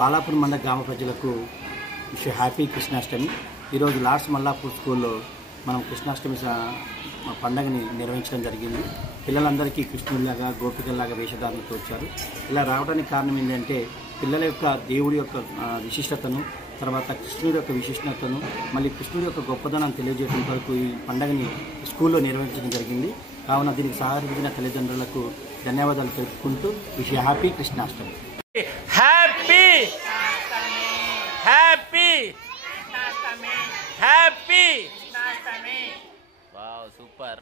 బాలాపూర్ మండల గ్రామ ప్రజలకు హ్యాపీ కృష్ణాష్టమి. ఈరోజు లార్డ్స్ మల్లాపూర్ స్కూల్లో మనం కృష్ణాష్టమి పండుగని నిర్వహించడం జరిగింది. పిల్లలందరికీ కృష్ణుడిలాగా గోపికల్లాగా వేషధారణతో వచ్చారు. ఇలా రావడానికి కారణం ఏంటంటే పిల్లల యొక్క దేవుడి యొక్క విశిష్టతను, తర్వాత కృష్ణుడి యొక్క విశిష్టతను, మళ్ళీ కృష్ణుడి యొక్క గొప్పదనాన్ని తెలియజేయడం కొరకు ఈ పండుగని స్కూల్లో నిర్వహించడం జరిగింది. కావున దీనికి సహకరించిన తల్లిదండ్రులకు ధన్యవాదాలు తెలుపుకుంటూ happy Krishnashtami. Happy happy happy wow super.